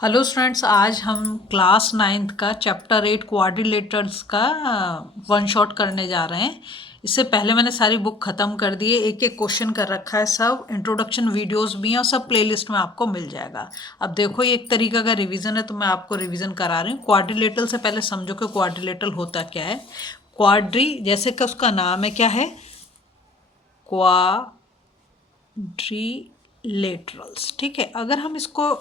Hello students, आज हम class 9th का चैप्टर 8 क्वाड्रिलेटर्स का वन शॉट करने जा रहे हैं। इससे पहले मैंने सारी बुक ख़त्म कर दी है, एक एक क्वेश्चन कर रखा है, सब इंट्रोडक्शन वीडियोस भी हैं और सब प्लेलिस्ट में आपको मिल जाएगा। अब देखो, ये एक तरीका का रिवीजन है तो मैं आपको रिवीजन करा रही हूँ। क्वाड्रिलेटरल से पहले समझो कि क्वाड्रिलेटरल होता क्या है। क्वाड्री जैसे कि उसका नाम है, क्या है, क्वाड्रिलेटरल्स। ठीक है, अगर हम इसको,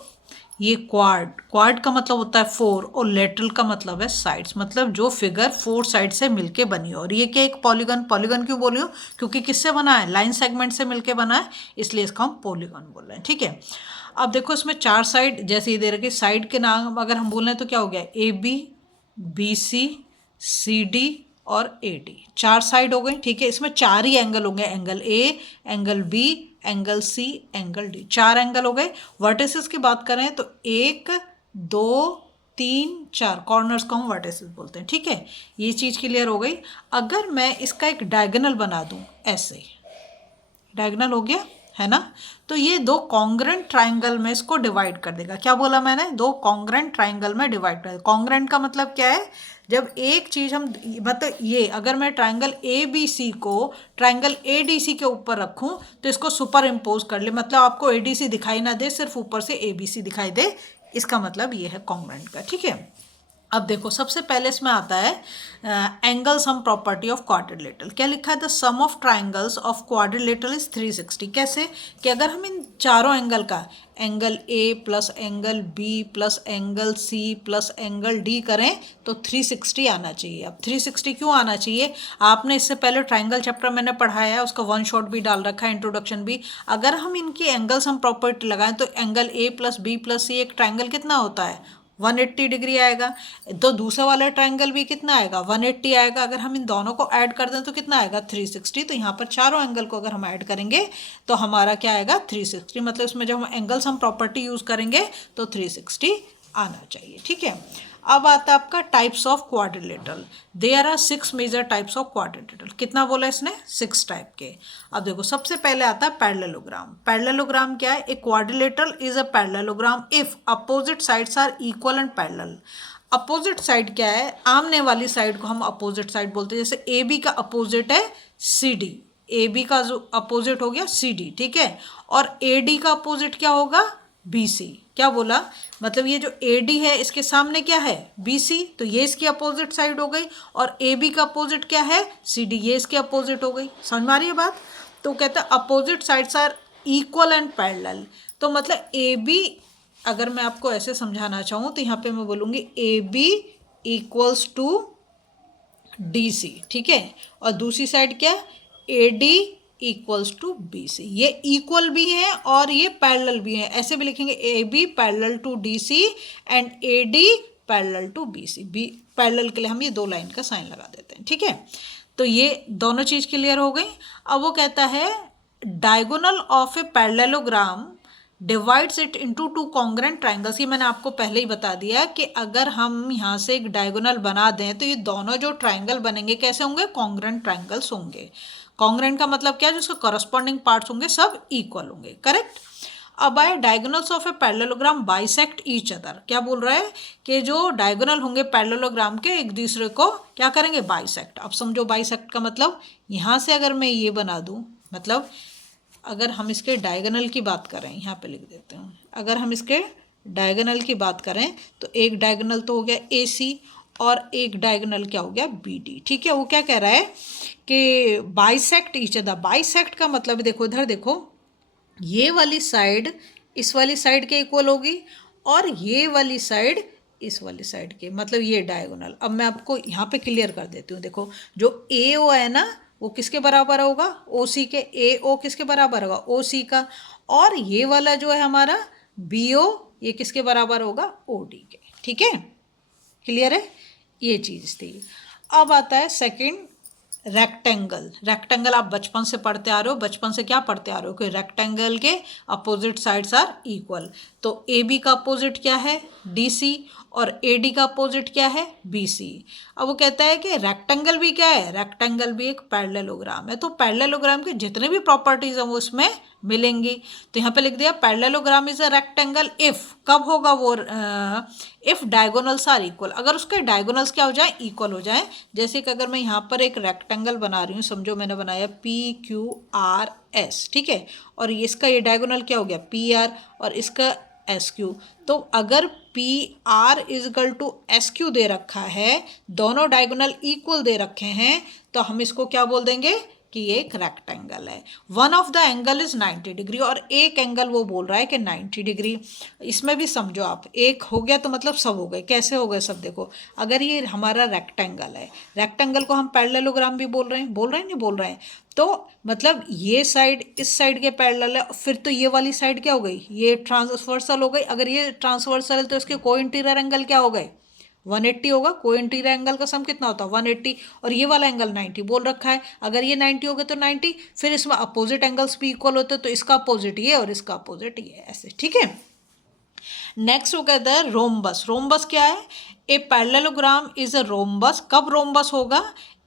ये क्वाड का मतलब होता है फोर और लेटरल का मतलब है साइड्स, मतलब जो फिगर फोर साइड से मिलके बनी हो। और ये क्या, एक पॉलीगन। पॉलीगन क्यों बोली हूँ? क्योंकि किससे बना है? लाइन सेगमेंट से मिलके बना है, इसलिए इसका हम पॉलीगन बोल रहे हैं। ठीक है, अब देखो इसमें चार साइड जैसे ये दे रखे, साइड के नाम अगर हम बोल रहे हैं तो क्या हो गया, A B, B C, C D और ए डी। चार साइड हो गई। ठीक है, इसमें चार ही एंगल होंगे, angle A, angle B, angle C, angle D, चार एंगल हो गए। वर्टिसेस की बात करें तो एक, दो, तीन, चार कॉर्नर्स को हम वर्टिसेस बोलते हैं। ठीक है, ये चीज़ क्लियर हो गई। अगर मैं इसका एक डायगोनल बना दूं, ऐसे डायगोनल हो गया है ना, तो ये दो कॉन्ग्रेंट ट्राइंगल में इसको डिवाइड कर देगा। क्या बोला मैंने? दो कॉन्ग्रेंट ट्राइंगल में डिवाइड कर देगा। कॉन्ग्रेंट का मतलब क्या है? जब एक चीज हम, मतलब ये अगर मैं ट्राइंगल ए बी सी को ट्राइंगल ए डी सी के ऊपर रखूं तो इसको सुपर इम्पोज कर ले, मतलब आपको ए डी सी दिखाई ना दे, सिर्फ ऊपर से ए बी सी दिखाई दे, इसका मतलब ये है कॉन्ग्रेंट का। ठीक है, अब देखो सबसे पहले इसमें आता है angle sum property of quadrilateral. क्या लिखा है? The sum of triangles of quadrilateral is 360। कैसे? कि अगर हम इन चारों एंगल का, angle A plus angle B plus angle C plus angle D करें तो 360 आना चाहिए। अब 360 क्यों आना चाहिए? आपने इससे पहले ट्राइंगल चैप्टर मैंने पढ़ाया है, उसका वन शॉट भी डाल रखा है, इंट्रोडक्शन भी। अगर हम इनकी एंगल सम प्रॉपर्टी लगाएं तो angle A plus B plus C, एक ट्राइंगल कितना होता है? 180 डिग्री आएगा। तो दूसरा वाला ट्राइंगल भी कितना आएगा? 180 आएगा। अगर हम इन दोनों को ऐड कर दें तो कितना आएगा? 360। तो यहाँ पर चारों एंगल को अगर हम ऐड करेंगे तो हमारा क्या आएगा? 360। मतलब इसमें जब हम एंगल सम प्रॉपर्टी यूज करेंगे तो 360 आना चाहिए। ठीक है, अब आता है आपका types of quadrilateral. There are 6 major types of quadrilateral. कितना बोला इसने? 6 टाइप के। अब देखो सबसे पहले आता है पैरेललोग्राम। पैरेललोग्राम क्या है? A quadrilateral is a parallelogram if opposite sides are equal and parallel. Opposite side क्या है? आमने वाली साइड को हम अपोजिट साइड बोलते हैं। जैसे ए बी का अपोजिट है सी डी, ए बी का जो अपोजिट हो गया सी डी। ठीक है, और ए डी का अपोजिट क्या होगा? B C. क्या बोला? मतलब ये जो ए डी है इसके सामने क्या है? बी सी, तो ये इसकी अपोजिट साइड हो गई। और ए बी का अपोजिट क्या है? सी डी, ये इसके अपोजिट हो गई। समझ में आ रही है बात? तो कहता है opposite sides are equal and parallel. तो मतलब ए बी, अगर मैं आपको ऐसे समझाना चाहूँ तो यहाँ पे मैं बोलूँगी A B equals to D C. ठीक है, और दूसरी साइड क्या? A D equals to B C. ये इक्वल भी है और ये पैरेलल भी है। ऐसे भी लिखेंगे A B parallel to D C and A D parallel to B C. B parallel के लिए हम ये दो लाइन का साइन लगा देते हैं। ठीक है, तो ये दोनों चीज़ क्लियर हो गई। अब वो कहता है diagonal of a parallelogram divides it into two congruent triangles. ये मैंने आपको पहले ही बता दिया कि अगर हम यहाँ से एक डायगोनल बना दें तो ये दोनों जो ट्राइंगल बनेंगे कैसे होंगे? कॉन्ग्रेंट ट्राइंगल्स होंगे। कॉन्ग्रेंट का मतलब क्या है? जो उसके कॉरस्पॉन्डिंग पार्ट्स होंगे सब इक्वल होंगे। करेक्ट। अब आए diagonals of a parallelogram bisect each other. क्या बोल रहा है? कि जो डायगोनल होंगे पैरेललोग्राम के, एक दूसरे को क्या करेंगे? बाइसेक्ट। अब समझो बाइसेक्ट का मतलब, यहाँ से अगर मैं ये बना दूँ, मतलब अगर हम इसके डायगोनल की बात करें, यहाँ पे लिख देते हैं, अगर हम इसके डायगोनल की बात करें तो एक डायगोनल तो हो गया ए सी और एक डायगोनल क्या हो गया? B D. ठीक है, वो क्या कह रहा है कि बाइसेक्ट ईच अदर। बाइसेक्ट का मतलब देखो, इधर देखो, ये वाली साइड इस वाली साइड के इक्वल होगी और ये वाली साइड इस वाली साइड के, मतलब ये डायगोनल। अब मैं आपको यहाँ पे क्लियर कर देती हूँ। देखो जो ए ओ है ना, वो किसके बराबर होगा? ओ सी के। ए ओ किसके बराबर होगा? ओ सी का। और ये वाला जो है हमारा बी ओ, ये किसके बराबर होगा? ओ डी के। ठीक है, क्लियर है? ये चीज़ थी। अब आता है सेकंड, रेक्टेंगल। रेक्टेंगल आप बचपन से पढ़ते आ रहे हो। बचपन से क्या पढ़ते आ रहे हो? कि रेक्टेंगल के अपोजिट साइड्स आर इक्वल। तो ए बी का अपोजिट क्या है? डी सी, और AD का अपोजिट क्या है, BC। अब वो कहता है कि रेक्टेंगल भी क्या है, रेक्टेंगल भी एक पैरेललोग्राम है। तो पैरेललोग्राम की जितने भी प्रॉपर्टीज हैं वो इसमें मिलेंगी। तो यहाँ पे लिख दिया parallelogram is a rectangle if, कब होगा वो, इफ डायगोनल्स आर इक्वल, अगर उसके डायगोनल्स क्या हो जाए, इक्वल हो जाए। जैसे कि अगर मैं यहाँ पर एक रेक्टेंगल बना रही हूँ, समझो मैंने बनाया PQRS, ठीक है, और इसका ये डायगोनल क्या हो गया PR, और इसका SQ। तो अगर PR इजकल टू SQ दे रखा है, दोनों डायगोनल इक्वल दे रखे हैं, तो हम इसको क्या बोल देंगे कि ये एक रेक्टेंगल है। One of the angle is 90 degree, और एक एंगल वो बोल रहा है कि 90 डिग्री। इसमें भी समझो आप, एक हो गया तो मतलब सब हो गए। कैसे हो गए सब, देखो अगर ये हमारा रेक्टेंगल है, रेक्टेंगल को हम पैरेललोग्राम भी बोल रहे हैं नहीं बोल रहे हैं, तो मतलब ये साइड इस साइड के पैरेलल है, फिर तो ये वाली साइड क्या हो गई, ये ट्रांसवर्सल हो गई। अगर ये ट्रांसवर्सल है तो इसके को इंटीरियर एंगल क्या हो गए, 180 होगा। को इंटीरियर एंगल का सम कितना होता है, 180, और ये वाला एंगल 90 बोल रखा है। अगर ये 90 हो गए तो 90, फिर इसमें अपोजिट एंगल्स भी इक्वल होते हैं, तो इसका अपोजिट ये और इसका अपोजिट ये, ऐसे, ठीक है। नेक्स्ट वो कहता है रोम्बस। रोम्बस क्या है, a parallelogram is a rhombus. कब रोम्बस होगा,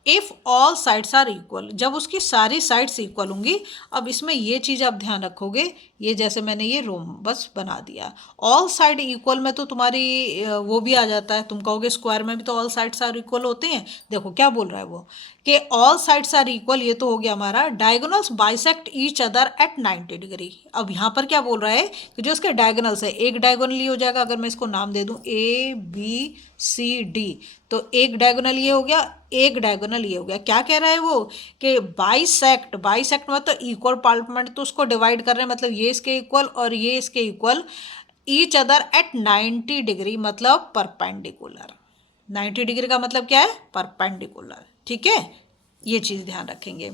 if all sides are equal, जब उसकी सारी साइड्स इक्वल होंगी। अब इसमें ये चीज़ आप ध्यान रखोगे, ये जैसे मैंने ये रोम्बस बना दिया, ऑल साइड इक्वल में तो तुम्हारी वो भी आ जाता है, तुम कहोगे स्क्वायर में भी तो ऑल साइड्स आर इक्वल होते हैं। देखो क्या बोल रहा है वो, कि ऑल साइड्स आर इक्वल, ये तो हो गया हमारा diagonals bisect each other at 90 degree. अब यहाँ पर क्या बोल रहा है कि जो इसके डायगोनल्स है, एक डायगोनल ये हो जाएगा, अगर मैं इसको नाम दे दूँ ABCD, तो एक डायगोनल ये हो गया, एक डायगोनल ये हो गया। क्या कह रहा है वो, कि बाइसेक्ट, बाइसेक्ट मतलब इक्वल पार्ट में, तो उसको डिवाइड कर रहे हैं, मतलब ये इसके इक्वल और ये इसके equal, each other at 90 degree मतलब परपेंडिकुलर। 90 डिग्री का मतलब क्या है, परपेंडिकुलर, ठीक है, ये चीज़ ध्यान रखेंगे।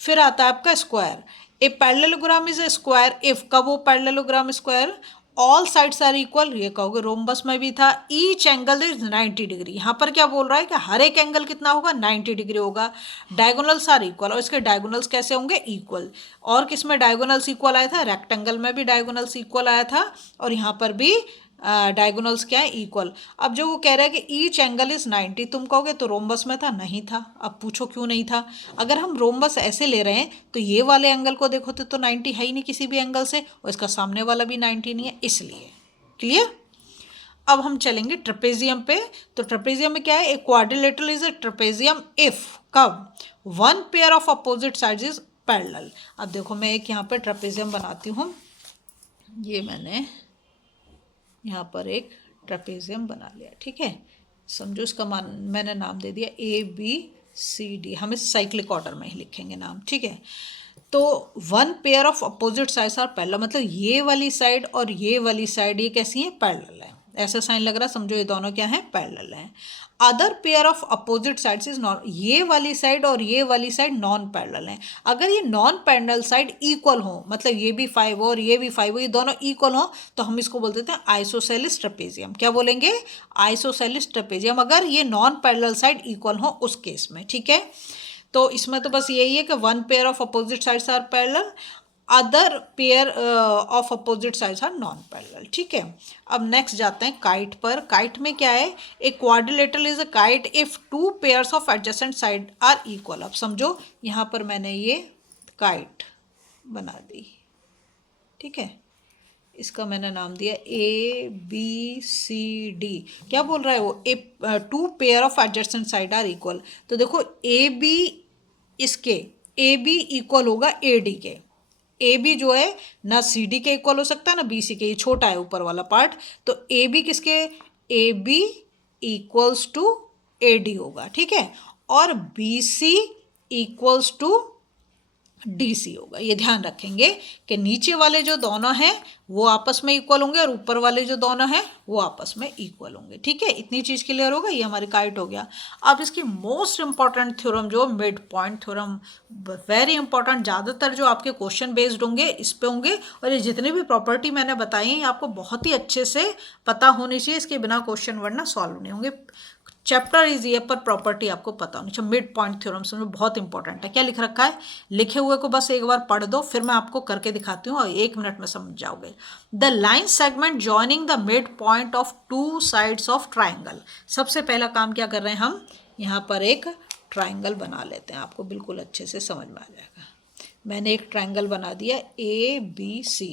फिर आता है आपका square. A parallelogram is a square if, कब वो parallelogram square, all sides are equal, ये कहोगे रोम्बस में भी था, ईच एंगल इज 90 डिग्री। यहाँ पर क्या बोल रहा है कि हर एक एंगल कितना होगा, 90 डिग्री होगा। डायगोनल्स आर इक्वल, और इसके डायगोनल्स कैसे होंगे, इक्वल। और किस में डायगोनल्स इक्वल आया था, रेक्टेंगल में भी डायगोनल्स इक्वल आया था, और यहाँ पर भी डायगोनल्स क्या है, इक्वल। अब जो वो कह रहा है कि ईच एंगल इज 90, तुम कहोगे तो रोम्बस में था, नहीं था। अब पूछो क्यों नहीं था, अगर हम रोम्बस ऐसे ले रहे हैं तो ये वाले एंगल को देखो तो 90 है ही नहीं किसी भी एंगल से, और इसका सामने वाला भी 90 नहीं है, इसलिए। क्लियर। अब हम चलेंगे ट्रेपेजियम पे। तो ट्रेपेजियम में क्या है, एक quadrilateral is a trapezium if, कब, one pair of opposite sides is parallel. अब देखो मैं एक यहाँ पे ट्रेपेजियम बनाती हूँ, ये मैंने यहाँ पर एक ट्रेपेजियम बना लिया, ठीक है। समझो इसका मैंने नाम दे दिया ABCD, हम इस साइक्लिक ऑर्डर में ही लिखेंगे नाम, ठीक है। तो one pair of opposite sides are parallel, मतलब ये वाली साइड और ये वाली साइड ये कैसी है, पैरेलल है। ऐसा साइन लग रहा, समझो ये दोनों क्या है, पैरेलल हैं। Other pair of opposite sides is non, ये वाली साइड और ये वाली साइड नॉन पैरेलल हैं। अगर ये नॉन पैरेलल साइड इक्वल हो, मतलब ये भी 5 हो और ये भी 5 हो, ये दोनों इक्वल हो, तो हम इसको बोल देते हैं आइसोसेलिस ट्रेपेजियम। क्या बोलेंगे, आइसोसेलिस ट्रेपेजियम, अगर ये नॉन पैरेलल साइड इक्वल हो उस केस में, ठीक है। तो इसमें तो बस यही है कि one pair of opposite sides are parallel, other pair of opposite sides are non parallel, ठीक है। अब नेक्स्ट जाते हैं काइट पर। काइट में क्या है, a quadrilateral is a kite if two pairs of adjacent side are equal. अब समझो यहाँ पर मैंने ये काइट बना दी, ठीक है, इसका मैंने नाम दिया ABCD। क्या बोल रहा है वो, a two pair of adjacent side are equal. तो देखो AB, इसके AB इक्वल होगा AD के, AB जो है ना CD के इक्वल हो सकता है ना BC के, ये छोटा है ऊपर वाला पार्ट, तो AB किसके, AB इक्वल्स टू AD होगा, ठीक है, और BC इक्वल्स टू DC होगा। ये ध्यान रखेंगे कि नीचे वाले जो दोनों हैं वो आपस में इक्वल होंगे और ऊपर वाले जो दोनों हैं वो आपस में इक्वल होंगे, ठीक है। इतनी चीज़ क्लियर होगा, ये हमारी काइट हो गया। अब इसकी मोस्ट इंपॉर्टेंट थ्योरम जो mid point theorem, very important, ज़्यादातर जो आपके क्वेश्चन बेस्ड होंगे इस पे होंगे, और ये जितनी भी प्रॉपर्टी मैंने बताई हैं आपको बहुत ही अच्छे से पता होनी चाहिए, इसके बिना क्वेश्चन वरना सॉल्व नहीं होंगे। चैप्टर इज ये, पर प्रॉपर्टी आपको पता होनी चाहिए। मिड पॉइंट थ्योरम समझो बहुत इंपॉर्टेंट है। क्या लिख रखा है, लिखे हुए को बस एक बार पढ़ दो, फिर मैं आपको करके दिखाती हूँ और 1 मिनट में समझ जाओगे। The line segment joining the mid point of 2 sides of triangle. सबसे पहला काम क्या कर रहे हैं हम, यहाँ पर एक ट्राइंगल बना लेते हैं, आपको बिल्कुल अच्छे से समझ में आ जाएगा। मैंने एक ट्राइंगल बना दिया ABC।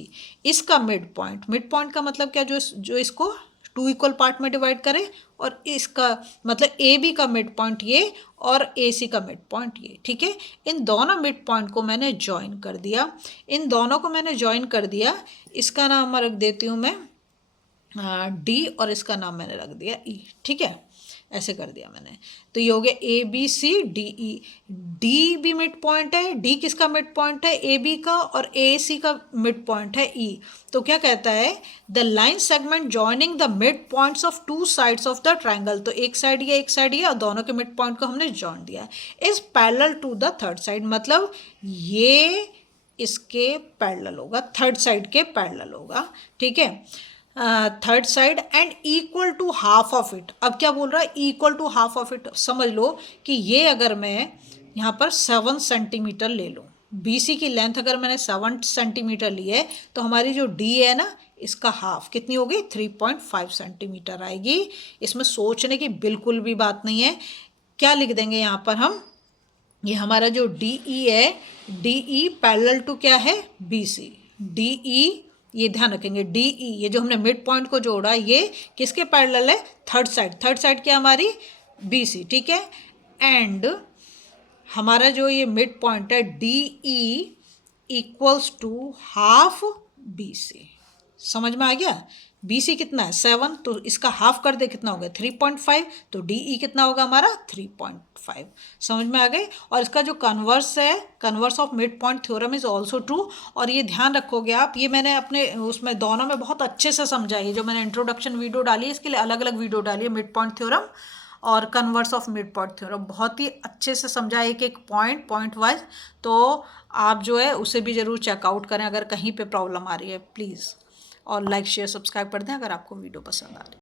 इसका मिड पॉइंट का मतलब क्या, जो इसको 2 इक्वल पार्ट में डिवाइड करे, और इसका मतलब AB का मिड पॉइंट ये और AC का मिड पॉइंट ये, ठीक है। इन दोनों मिड पॉइंट को मैंने ज्वाइन कर दिया, इसका नाम मैं रख देती हूँ मैं D, और इसका नाम मैंने रख दिया E, ठीक है। ऐसे कर दिया मैंने, तो ये हो गया ABCDE। D भी मिड पॉइंट है, D किसका मिड पॉइंट है, AB का, और AC का मिड पॉइंट है E। तो क्या कहता है, the line segment joining the mid points of 2 sides of the triangle. तो एक साइड ये और दोनों के मिड पॉइंट को हमने जॉइन दिया, is parallel to the third side. मतलब ये इसके पैरेलल होगा, थर्ड साइड के पैरेलल होगा, ठीक है। Third side and equal to half of it. अब क्या बोल रहा है, equal to half of it. समझ लो कि ये अगर मैं यहाँ पर 7 सेंटीमीटर ले लूँ, BC की लेंथ अगर मैंने 7 सेंटीमीटर ली है, तो हमारी जो D है ना, इसका हाफ कितनी होगी, 3.5 सेंटीमीटर आएगी। इसमें सोचने की बिल्कुल भी बात नहीं है। क्या लिख देंगे यहाँ पर हम, ये हमारा जो DE है, DE पैरेलल टू क्या है, BC। DE, ये ध्यान रखेंगे, DE ये जो हमने मिड पॉइंट को जोड़ा, ये किसके पैरेलल है, थर्ड साइड क्या हमारी, BC, ठीक है। एंड हमारा जो ये मिड पॉइंट है DE equals to half BC। समझ में आ गया। BC कितना है 7, तो इसका हाफ कर दे, कितना हो गया 3.5, तो DE कितना होगा हमारा 3.5। समझ में आ गई। और इसका जो कन्वर्स है, converse of mid point theorem is also true. और ये ध्यान रखोगे आप, ये मैंने अपने उसमें दोनों में बहुत अच्छे से समझा है। जो मैंने इंट्रोडक्शन वीडियो डाली है, इसके लिए अलग अलग वीडियो डाली है, मिड पॉइंट थ्योरम और converse of mid point theorem, बहुत ही अच्छे से समझा, एक एक पॉइंट वाइज। तो आप जो है उसे भी ज़रूर चेकआउट करें अगर कहीं पे प्रॉब्लम आ रही है, प्लीज़। और लाइक शेयर सब्सक्राइब कर दें अगर आपको वीडियो पसंद आ रही है।